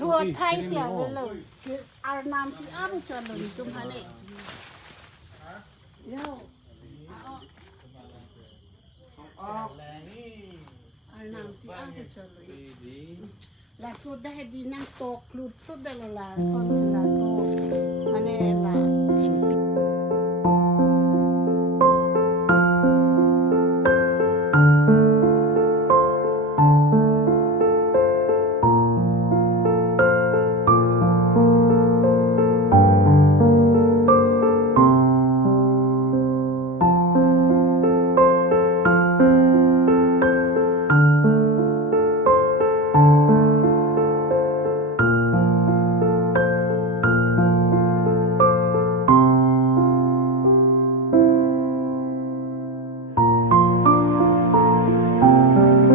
Ruột thay xẻo với lời Ar nam si am cho lời chung hà nè Yo Ar nam si am cho lời La so dahil di nang to klud to dalo la so la so Mane la